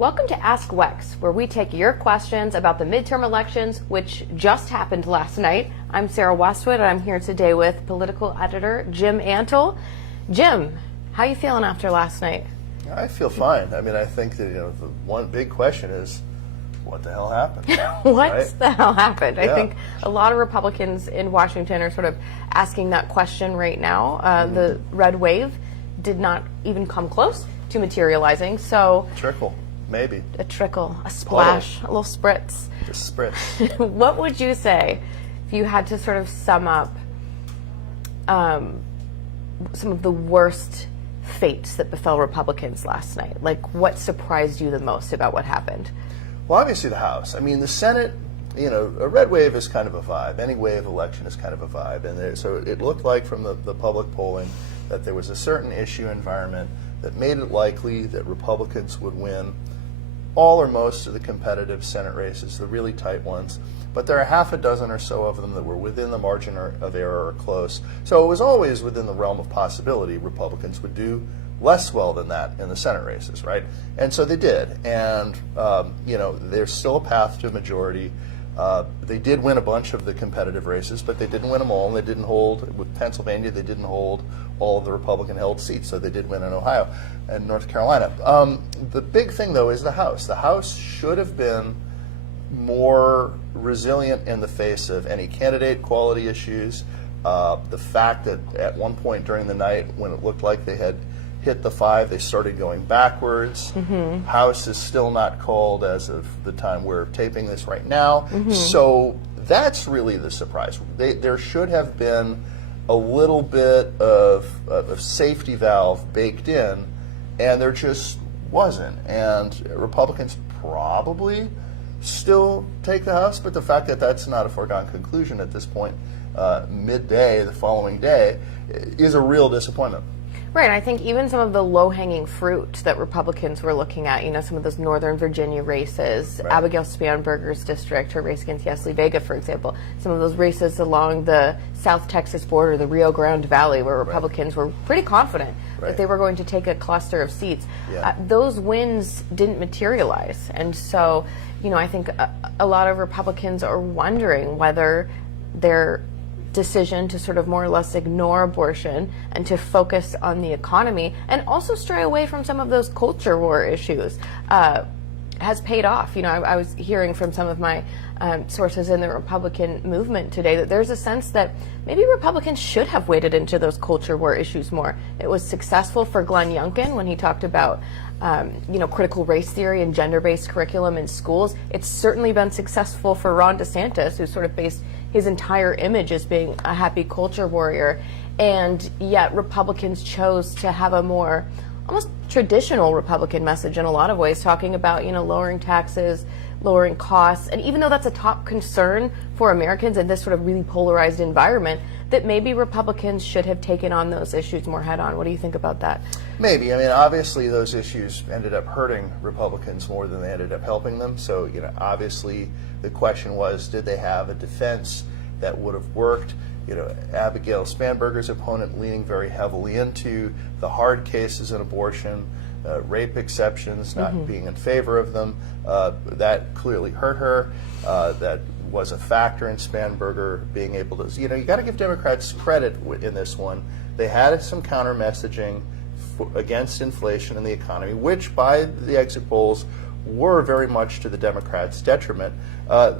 Welcome to Ask WEX, where we take your questions about the midterm elections, which just happened last night. I'm Sarah Westwood, and I'm here today with political editor Jim Antle. Jim, how are you feeling after last night? I feel fine. I mean, I think that the one big question is, what the hell happened? What right? the hell happened? Yeah. I think a lot of Republicans in Washington are sort of asking that question right now. The red wave did not even come close to materializing, so... Trickle, maybe. A trickle, a splash, a little spritz. Just spritz. What would you say if you had to sort of sum up some of the worst fates that befell Republicans last night? Like, what surprised you the most about what happened? Well, obviously the House. I mean, the Senate, a red wave is kind of a vibe. Any wave election is kind of a vibe. And so it looked like from the public polling that there was a certain issue environment that made it likely that Republicans would win all or most of the competitive Senate races, the really tight ones. But there are half a dozen or so of them that were within the margin of error or close. So it was always within the realm of possibility Republicans would do less well than that in the Senate races, right? And so they did. And, there's still a path to a majority. They did win a bunch of the competitive races, but they didn't win them all, and they didn't hold, with Pennsylvania, they didn't hold all of the Republican-held seats, so they did win in Ohio and North Carolina. The big thing, though, is the House. The House should have been more resilient in the face of any candidate quality issues. The fact that at one point during the night, when it looked like they had hit the 5, they started going backwards. House is still not called as of the time we're taping this right now. So that's really the surprise. There should have been a little bit of safety valve baked in, and there just wasn't. And Republicans probably still take the House, but the fact that that's not a foregone conclusion at this point, midday, the following day, is a real disappointment. Right. I think even some of the low-hanging fruit that Republicans were looking at, some of those Northern Virginia races, right. Abigail Spanberger's district, her race against Yesli Vega, for example, some of those races along the South Texas border, the Rio Grande Valley, where Republicans were pretty confident that they were going to take a cluster of seats. Those wins didn't materialize. And so, I think a lot of Republicans are wondering whether their decision to sort of more or less ignore abortion and to focus on the economy and also stray away from some of those culture war issues has paid off. I was hearing from some of my sources in the Republican movement today that there's a sense that maybe Republicans should have waded into those culture war issues more. It was successful for Glenn Youngkin when he talked about critical race theory and gender-based curriculum in schools. It's certainly been successful for Ron DeSantis, who sort of based his entire image as being a happy culture warrior, and yet Republicans chose to have a more almost traditional Republican message in a lot of ways, talking about lowering taxes, lowering costs, and even though that's a top concern for Americans in this sort of really polarized environment, that maybe Republicans should have taken on those issues more head on. What do you think about that? Maybe. I mean, obviously those issues ended up hurting Republicans more than they ended up helping them. So, obviously the question was, did they have a defense that would have worked? Abigail Spanberger's opponent leaning very heavily into the hard cases in abortion, rape exceptions, not being in favor of them. That clearly hurt her. That was a factor in Spanberger being able to, you got to give Democrats credit in this one. They had some counter messaging against inflation and the economy, which by the exit polls were very much to the Democrats' detriment.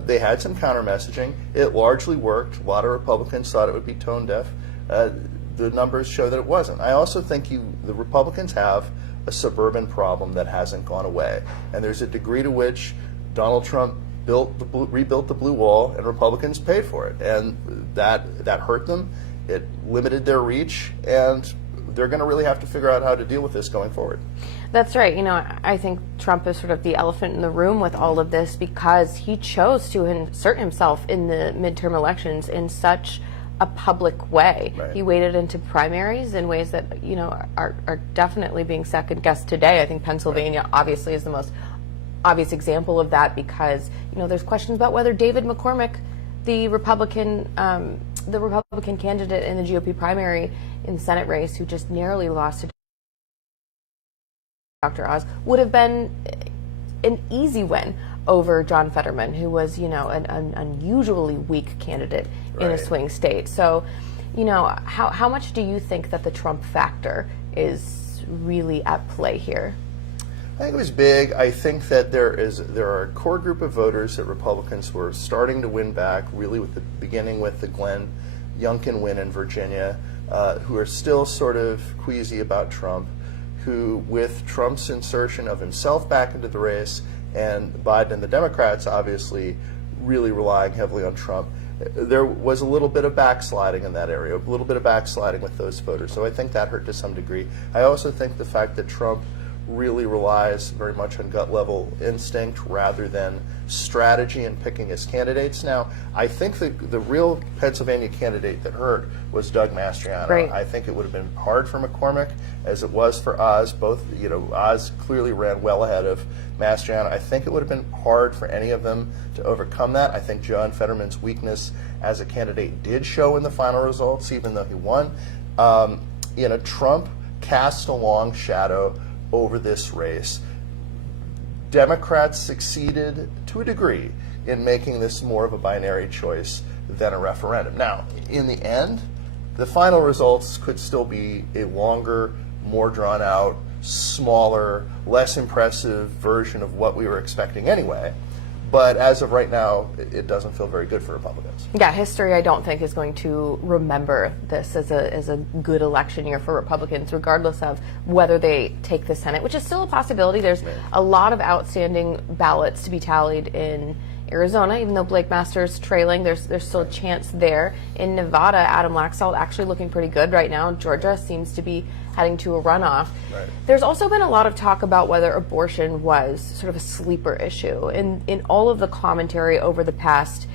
They had some counter messaging. It largely worked. A lot of Republicans thought it would be tone deaf. The numbers show that it wasn't. I also think the Republicans have a suburban problem that hasn't gone away. And there's a degree to which Donald Trump rebuilt the blue wall, and Republicans paid for it. And that hurt them. It limited their reach, and they're going to really have to figure out how to deal with this going forward. That's right. I think Trump is sort of the elephant in the room with all of this because he chose to insert himself in the midterm elections in such a public way. Right. He waded into primaries in ways that, are definitely being second guessed today. I think Pennsylvania obviously is the most obvious example of that because, there's questions about whether David McCormick, the Republican candidate in the GOP primary in the Senate race, who just narrowly lost to Dr. Oz, would have been an easy win over John Fetterman, who was, an unusually weak candidate in a swing state. So, how much do you think that the Trump factor is really at play here? I think it was big. I think that there are a core group of voters that Republicans were starting to win back, really beginning with the Glenn Youngkin win in Virginia, who are still sort of queasy about Trump, who, with Trump's insertion of himself back into the race and Biden and the Democrats obviously really relying heavily on Trump, there was a little bit of backsliding in that area, a little bit of backsliding with those voters. So I think that hurt to some degree. I also think the fact that Trump really relies very much on gut level instinct rather than strategy in picking his candidates. Now, I think the real Pennsylvania candidate that hurt was Doug Mastriano. Right. I think it would have been hard for McCormick as it was for Oz. Both, Oz clearly ran well ahead of Mastriano. I think it would have been hard for any of them to overcome that. I think John Fetterman's weakness as a candidate did show in the final results, even though he won. Trump cast a long shadow over this race. Democrats succeeded to a degree in making this more of a binary choice than a referendum. Now, in the end, the final results could still be a longer, more drawn out, smaller, less impressive version of what we were expecting anyway. But as of right now, it doesn't feel very good for Republicans. Yeah, history, I don't think, is going to remember this as a good election year for Republicans, regardless of whether they take the Senate, which is still a possibility. There's a lot of outstanding ballots to be tallied in Arizona, even though Blake Masters trailing, there's still a chance there. In Nevada, Adam Laxalt actually looking pretty good right now. Georgia seems to be heading to a runoff. Right. There's also been a lot of talk about whether abortion was sort of a sleeper issue. In all of the commentary over the past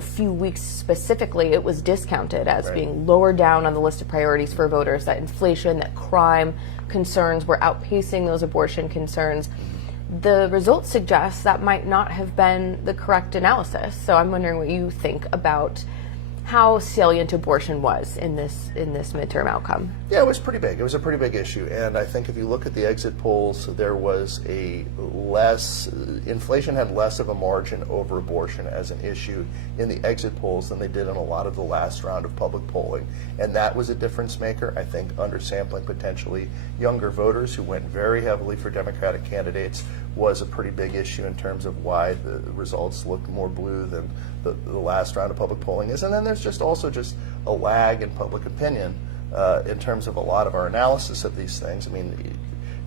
few weeks specifically, it was discounted as being lower down on the list of priorities for voters, that inflation, that crime concerns were outpacing those abortion concerns. The results suggest that might not have been the correct analysis. So I'm wondering what you think about how salient abortion was in this midterm outcome. Yeah, it was pretty big. It was a pretty big issue. And I think if you look at the exit polls, there was inflation had less of a margin over abortion as an issue in the exit polls than they did in a lot of the last round of public polling. And that was a difference maker. I think undersampling potentially younger voters who went very heavily for Democratic candidates was a pretty big issue in terms of why the results looked more blue than the last round of public polling is. And then there's just a lag in public opinion in terms of a lot of our analysis of these things. I mean,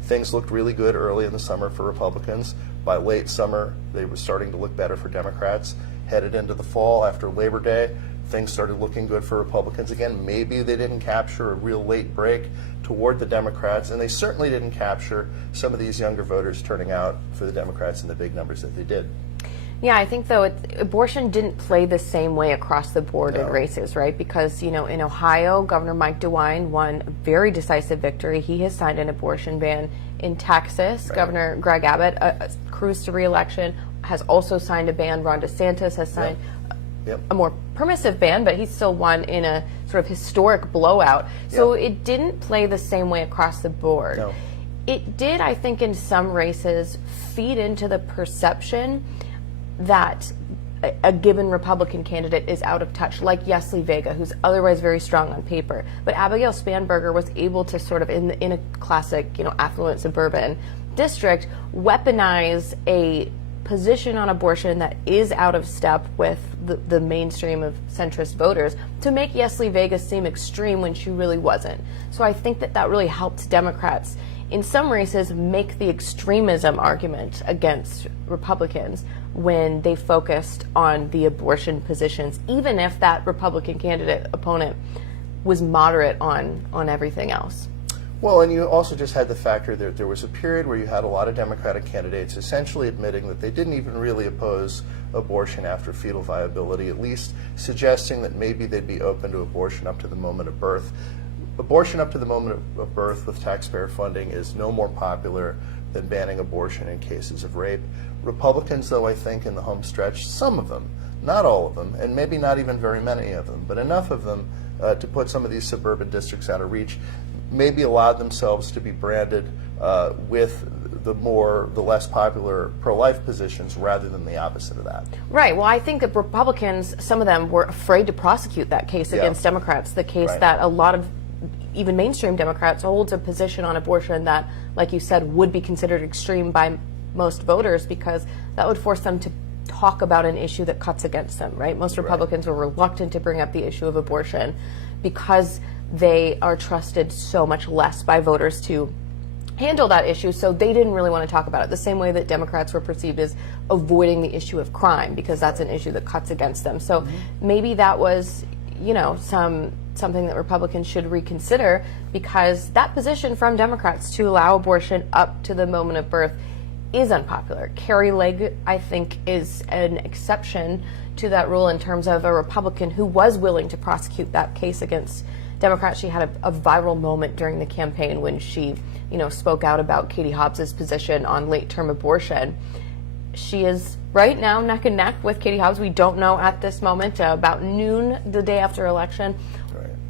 things looked really good early in the summer for Republicans. By late summer, they were starting to look better for Democrats. Headed into the fall after Labor Day, things started looking good for Republicans again. Maybe they didn't capture a real late break toward the Democrats, and they certainly didn't capture some of these younger voters turning out for the Democrats in the big numbers that they did. Yeah, I think, though, abortion didn't play the same way across the board in races, right? Because, in Ohio, Governor Mike DeWine won a very decisive victory. He has signed an abortion ban. In Texas, Governor Greg Abbott cruised to re-election, has also signed a ban. Ron DeSantis has signed a more permissive ban, but he still won in a sort of historic blowout. So it didn't play the same way across the board. No. It did, I think, in some races feed into the perception that a given Republican candidate is out of touch, like Yesli Vega, who's otherwise very strong on paper. But Abigail Spanberger was able to sort of, in a classic, affluent suburban district, weaponize a position on abortion that is out of step with the mainstream of centrist voters to make Yesli Vega seem extreme when she really wasn't. So I think that really helped Democrats in some races make the extremism argument against Republicans when they focused on the abortion positions, even if that Republican candidate opponent was moderate on everything else. Well, and you also just had the factor that there was a period where you had a lot of Democratic candidates essentially admitting that they didn't even really oppose abortion after fetal viability, at least suggesting that maybe they'd be open to abortion up to the moment of birth. Abortion up to the moment of birth with taxpayer funding is no more popular than banning abortion in cases of rape. Republicans, though, I think in the home stretch, some of them, not all of them, and maybe not even very many of them, but enough of them to put some of these suburban districts out of reach, maybe allowed themselves to be branded with the less popular pro-life positions rather than the opposite of that. Right. Well, I think that Republicans, some of them were afraid to prosecute that case against Democrats, the case that a lot of even mainstream Democrats holds a position on abortion that, like you said, would be considered extreme by most voters because that would force them to talk about an issue that cuts against them, right? Most Republicans were reluctant to bring up the issue of abortion because they are trusted so much less by voters to handle that issue, so they didn't really want to talk about it, the same way that Democrats were perceived as avoiding the issue of crime because that's an issue that cuts against them. So maybe that was, you know, something that Republicans should reconsider, because that position from Democrats to allow abortion up to the moment of birth is unpopular. Carrie Lake, I think, is an exception to that rule in terms of a Republican who was willing to prosecute that case against Democrats. She had a viral moment during the campaign when she, you know, spoke out about Katie Hobbs's position on late-term abortion. She is right now neck and neck with Katie Hobbs. We don't know at this moment, about noon the day after election,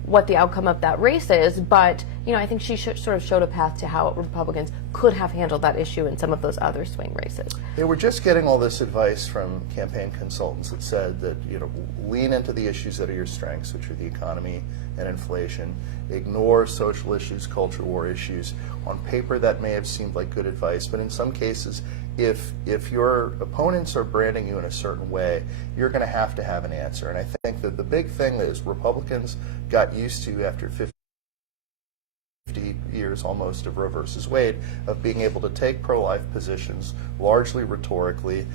what the outcome of that race is, but you know, I think she sort of showed a path to how Republicans could have handled that issue in some of those other swing races. They were just getting all this advice from campaign consultants that said that, you know, lean into the issues that are your strengths, which are the economy and inflation. Ignore social issues, culture war issues. On paper, that may have seemed like good advice, but in some cases, if your opponents are branding you in a certain way, you're going to have an answer. And I think that the big thing that is Republicans got used to after 50 years almost of Roe versus Wade, of being able to take pro-life positions largely rhetorically.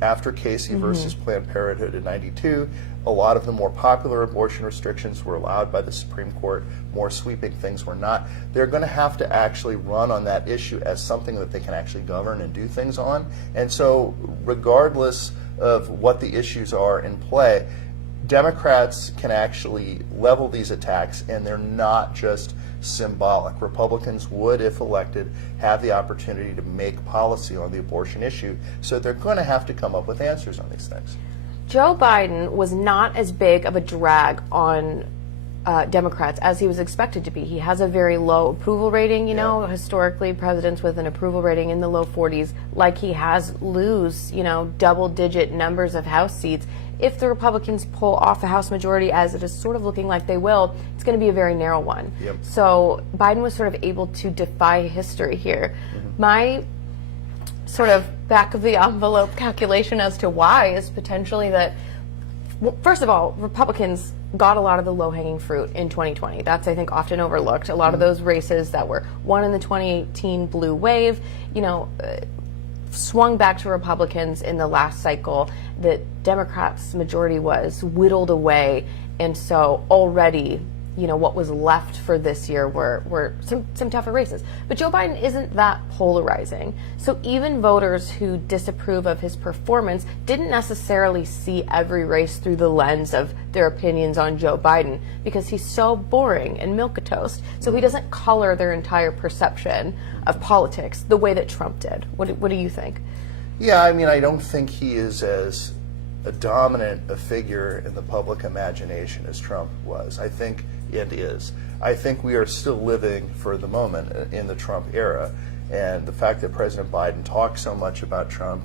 After Casey versus Planned Parenthood in '92, a lot of the more popular abortion restrictions were allowed by the Supreme Court. More sweeping things were not. They're going to have to actually run on that issue as something that they can actually govern and do things on. And so, regardless of what the issues are in play, Democrats can actually level these attacks, and they're not just symbolic. Republicans would, if elected, have the opportunity to make policy on the abortion issue, so they're going to have to come up with answers on these things. Joe Biden was not as big of a drag on Democrats as he was expected to be. He has a very low approval rating, you know, historically presidents with an approval rating in the low 40s, like he has, lose, you know, double-digit numbers of House seats. If the Republicans pull off a House majority, as it is sort of looking like they will, it's going to be a very narrow one. So Biden was sort of able to defy history here. My sort of back-of-the-envelope calculation as to why is potentially that, well, first of all, Republicans got a lot of the low-hanging fruit in 2020. That's, I think, often overlooked. A lot of those races that were won in the 2018 blue wave, you know, swung back to Republicans in the last cycle. The Democrats' majority was whittled away, and so already, you know, what was left for this year were some tougher races. But Joe Biden isn't that polarizing. So even voters who disapprove of his performance didn't necessarily see every race through the lens of their opinions on Joe Biden, because he's so boring and milquetoast. So he doesn't color their entire perception of politics the way that Trump did. What do you think? Yeah, I mean, I don't think he is as dominant a figure in the public imagination as Trump was. I think it is. I think we are still living for the moment in the Trump era, and the fact that President Biden talks so much about Trump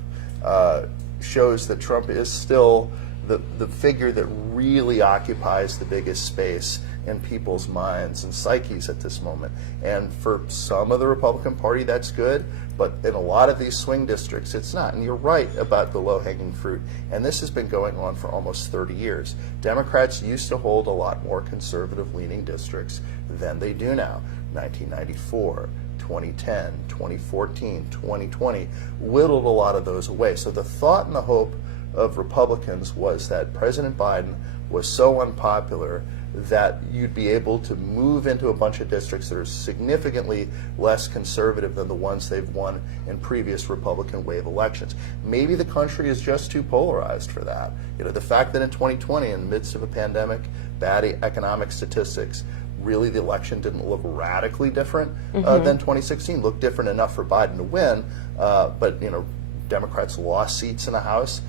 shows that Trump is still the figure that really occupies the biggest space in people's minds and psyches at this moment. And for some of the Republican Party, that's good, but in a lot of these swing districts, it's not. And you're right about the low-hanging fruit. And this has been going on for almost 30 years. Democrats used to hold a lot more conservative-leaning districts than they do now. 1994, 2010, 2014, 2020, whittled a lot of those away. So the thought and the hope of Republicans was that President Biden was so unpopular that you'd be able to move into a bunch of districts that are significantly less conservative than the ones they've won in previous Republican wave elections. Maybe the country is just too polarized for that. You know, the fact that in 2020, in the midst of a pandemic, bad economic statistics, really the election didn't look radically different than 2016. Looked different enough for Biden to win, but you know, Democrats lost seats in the House.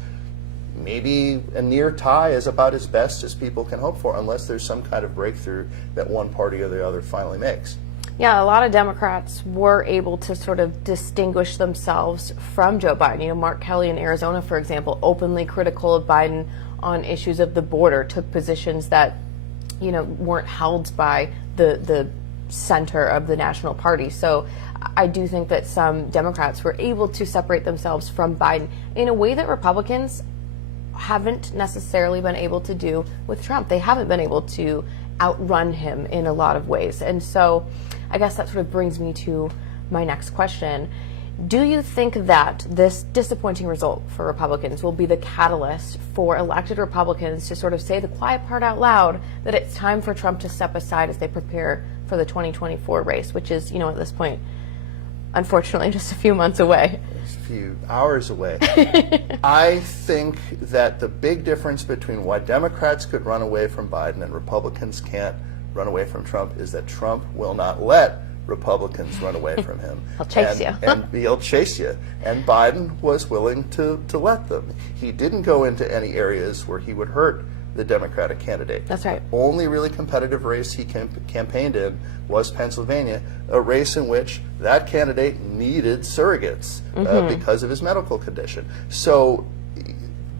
Maybe a near tie is about as best as people can hope for, unless there's some kind of breakthrough that one party or the other finally makes. Yeah, a lot of Democrats were able to sort of distinguish themselves from Joe Biden. You know, Mark Kelly in Arizona, for example, openly critical of Biden on issues of the border, took positions that, you know, weren't held by the center of the National Party. So I do think that some Democrats were able to separate themselves from Biden in a way that Republicans haven't necessarily been able to do with Trump. They haven't been able to outrun him in a lot of ways. And so I guess that sort of brings me to my next question. Do you think that this disappointing result for Republicans will be the catalyst for elected Republicans to sort of say the quiet part out loud that it's time for Trump to step aside as they prepare for the 2024 race, which is, you know, at this point, unfortunately, just a few months away? It's a few hours away. I think that the big difference between why Democrats could run away from Biden and Republicans can't run away from Trump is that Trump will not let Republicans run away from him. He'll chase you. And he'll chase you. And Biden was willing to let them. He didn't go into any areas where he would hurt the Democratic candidate. That's right. The only really competitive race he campaigned in was Pennsylvania, a race in which that candidate needed surrogates because of his medical condition. So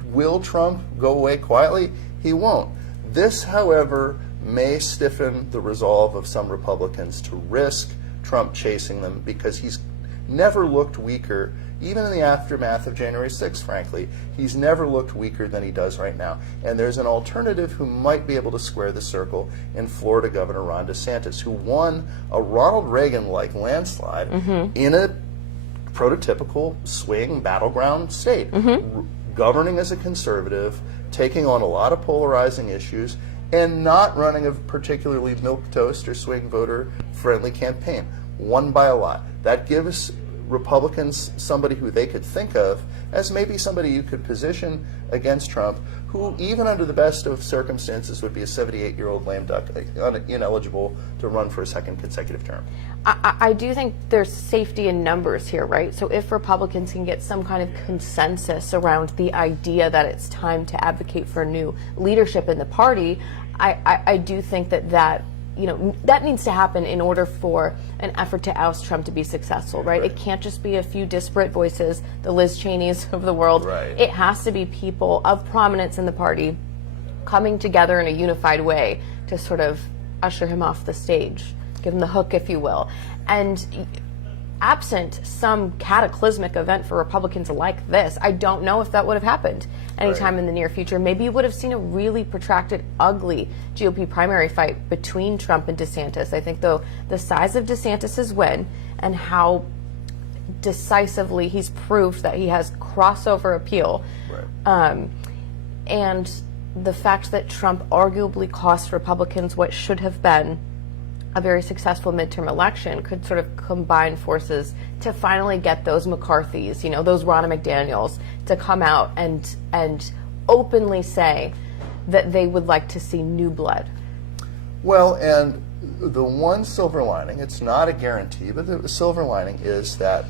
will Trump go away quietly? He won't. This, however, may stiffen the resolve of some Republicans to risk Trump chasing them, because he's never looked weaker, even in the aftermath of January 6th, frankly. He's never looked weaker than he does right now. And there's an alternative who might be able to square the circle in Florida Governor Ron DeSantis, who won a Ronald Reagan-like landslide in a prototypical swing battleground state, governing as a conservative, taking on a lot of polarizing issues, and not running a particularly milquetoast or swing voter friendly campaign. Won by a lot. That gives Republicans somebody who they could think of as maybe somebody you could position against Trump, who even under the best of circumstances would be a 78-year-old lame duck, ineligible to run for a second consecutive term. I do think there's safety in numbers here, right? So if Republicans can get some kind of consensus around the idea that it's time to advocate for new leadership in the party, I do think that you know, that needs to happen in order for an effort to oust Trump to be successful, right? It can't just be a few disparate voices, the Liz Cheneys of the world. Right. It has to be people of prominence in the party coming together in a unified way to sort of usher him off the stage, give him the hook, if you will. And absent some cataclysmic event for Republicans like this, I don't know if that would have happened anytime in the near future. Maybe you would have seen a really protracted, ugly GOP primary fight between Trump and DeSantis. I think, though, the size of DeSantis's win and how decisively he's proved that he has crossover appeal, and the fact that Trump arguably cost Republicans what should have been a very successful midterm election could sort of combine forces to finally get those McCarthys, you know, those Ronna McDaniels, to come out and openly say that they would like to see new blood. Well, and the one silver lining, it's not a guarantee, but the silver lining is that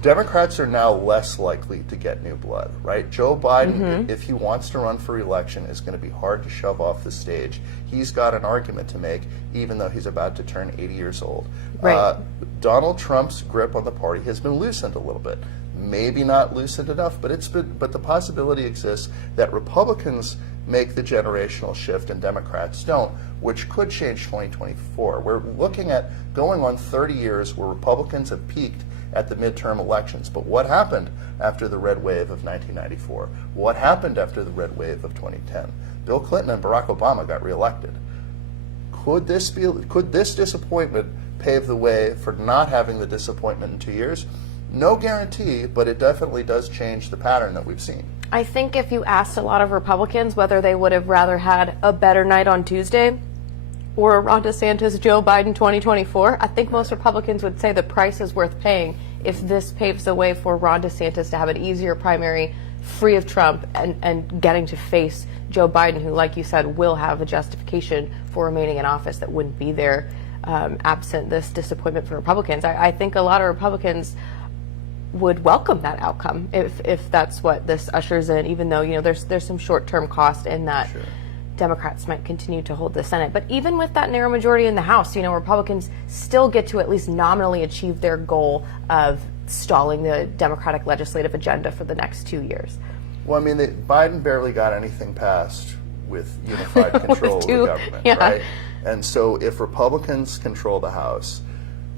Democrats are now less likely to get new blood, right? Joe Biden, if he wants to run for re-election, is going to be hard to shove off the stage. He's got an argument to make, even though he's about to turn 80 years old. Right. Donald Trump's grip on the party has been loosened a little bit. Maybe not loosened enough, but the possibility exists that Republicans make the generational shift and Democrats don't, which could change 2024. We're looking at going on 30 years where Republicans have peaked at the midterm elections. But what happened after the red wave of 1994? What happened after the red wave of 2010? Bill Clinton and Barack Obama got reelected. Could this disappointment pave the way for not having the disappointment in 2 years? No guarantee, but it definitely does change the pattern that we've seen. I think if you asked a lot of Republicans whether they would have rather had a better night on Tuesday or a Ron DeSantis, Joe Biden 2024, I think most Republicans would say the price is worth paying if this paves the way for Ron DeSantis to have an easier primary, free of Trump, and getting to face Joe Biden, who, like you said, will have a justification for remaining in office that wouldn't be there absent this disappointment from Republicans. I think a lot of Republicans would welcome that outcome if that's what this ushers in, even though, you know, there's some short-term cost in that. Sure. Democrats might continue to hold the Senate. But even with that narrow majority in the House, Republicans still get to at least nominally achieve their goal of stalling the Democratic legislative agenda for the next 2 years. Well, I mean, Biden barely got anything passed with unified control of the government, yeah. right? And so if Republicans control the House,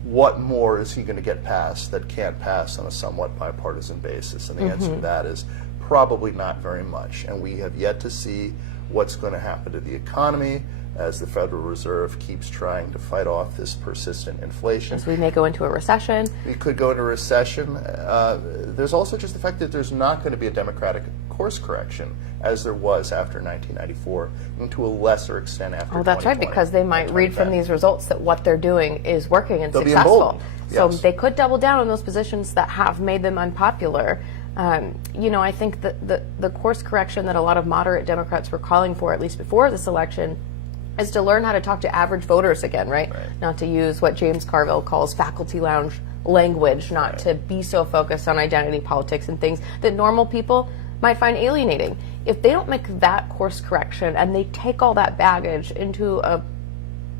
what more is he going to get passed that can't pass on a somewhat bipartisan basis? And the answer to that is probably not very much. And we have yet to see what's going to happen to the economy as the Federal Reserve keeps trying to fight off this persistent inflation. So we may go into a recession. We could go into a recession. There's also just the fact that there's not going to be a Democratic course correction as there was after 1994, and to a lesser extent after 2020. Oh, that's right, because they might read from these results that what they're doing is working and They'll successful. So yes. they could double down on those positions that have made them unpopular. I think that the course correction that a lot of moderate Democrats were calling for, at least before this election, is to learn how to talk to average voters again, right? Not to use what James Carville calls faculty lounge language, not to be so focused on identity politics and things that normal people might find alienating. If they don't make that course correction and they take all that baggage into a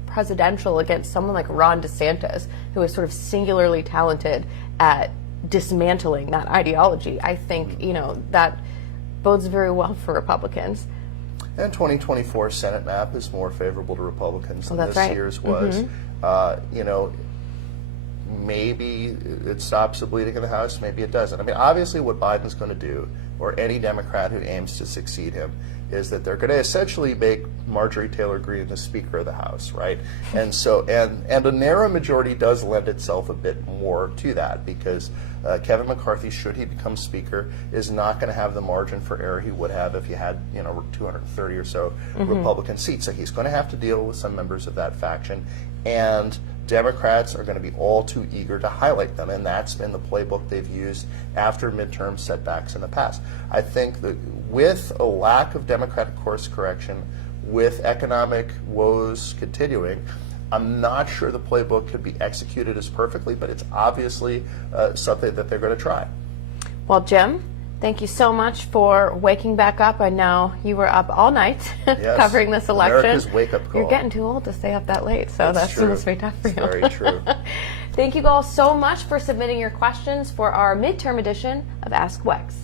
presidential against someone like Ron DeSantis, who is sort of singularly talented at dismantling that ideology, I think, that bodes very well for Republicans. And 2024 Senate map is more favorable to Republicans than this year's was. Maybe it stops the bleeding in the House, maybe it doesn't. I mean, obviously what Biden's going to do, or any Democrat who aims to succeed him, is that they're going to essentially make Marjorie Taylor Greene the Speaker of the House, right? And so, and a narrow majority does lend itself a bit more to that, because Kevin McCarthy, should he become Speaker, is not going to have the margin for error he would have if he had 230 or so Republican seats. So he's going to have to deal with some members of that faction, and Democrats are going to be all too eager to highlight them, and that's been the playbook they've used after midterm setbacks in the past. I think that with a lack of Democratic course correction, with economic woes continuing, I'm not sure the playbook could be executed as perfectly, but it's obviously something that they're going to try. Well, Jim, thank you so much for waking back up. I know you were up all night covering this election. America's wake-up call. You're getting too old to stay up that late, so that's going to be tough for you. Very true. Thank you all so much for submitting your questions for our midterm edition of Ask WEX.